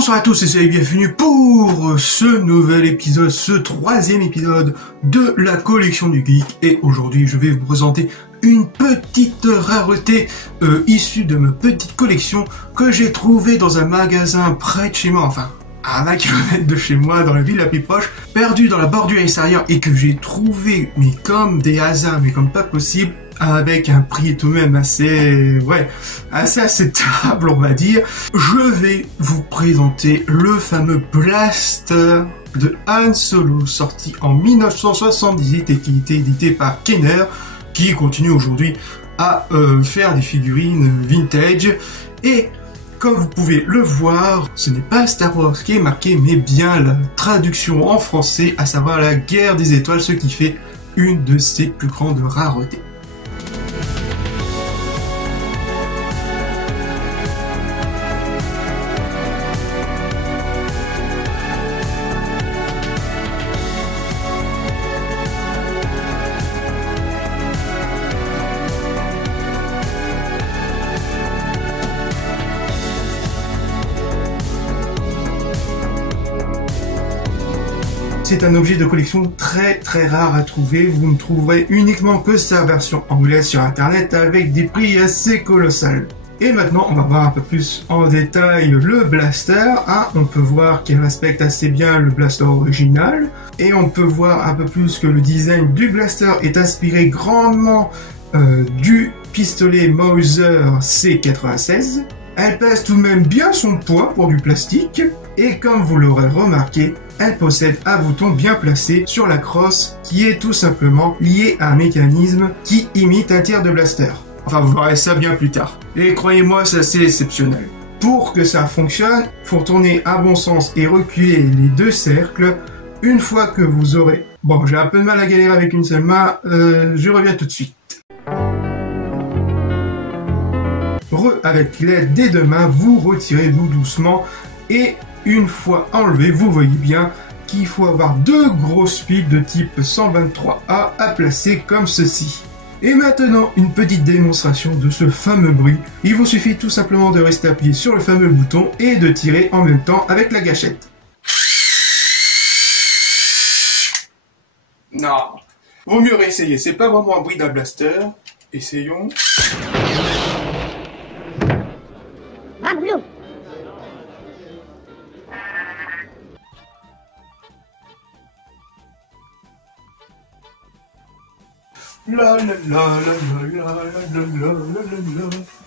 Bonsoir à tous et bienvenue pour ce nouvel épisode, ce troisième épisode de la collection du geek. Et aujourd'hui je vais vous présenter une petite rareté issue de ma petite collection que j'ai trouvée dans un magasin près de chez moi, enfin à 20 km de chez moi, dans la ville la plus proche, perdu dans la bordure extérieure et que j'ai trouvé mais comme des hasards, mais comme pas possible, avec un prix tout de même assez acceptable, on va dire. Je vais vous présenter le fameux Blaster de Han Solo, sorti en 1978 et qui était édité par Kenner, qui continue aujourd'hui à faire des figurines vintage. Et comme vous pouvez le voir, ce n'est pas Star Wars qui est marqué, mais bien la traduction en français, à savoir la guerre des étoiles, ce qui fait une de ses plus grandes raretés. C'est un objet de collection très rare à trouver, vous ne trouverez uniquement que sa version anglaise sur internet avec des prix assez colossales. Et maintenant on va voir un peu plus en détail le blaster. On peut voir qu'il respecte assez bien le blaster original, et on peut voir un peu plus que le design du blaster est inspiré grandement du pistolet Mauser C96. Elle pèse tout de même bien son poids pour du plastique, et comme vous l'aurez remarqué, elle possède un bouton bien placé sur la crosse qui est tout simplement lié à un mécanisme qui imite un tir de blaster. Enfin, vous verrez ça bien plus tard. Et croyez-moi, c'est assez exceptionnel. Pour que ça fonctionne, faut tourner à bon sens et reculer les deux cercles. Une fois que vous aurez... Bon, j'ai un peu de mal à galérer avec une seule main, je reviens tout de suite. Avec l'aide des deux mains, vous retirez tout doucement, et une fois enlevé, vous voyez bien qu'il faut avoir deux grosses piles de type 123A à placer comme ceci. Et maintenant, une petite démonstration de ce fameux bruit. Il vous suffit tout simplement de rester appuyé sur le fameux bouton et de tirer en même temps avec la gâchette. Non, vaut mieux réessayer, c'est pas vraiment un bruit d'un blaster. Essayons. La la la la la la la la la la.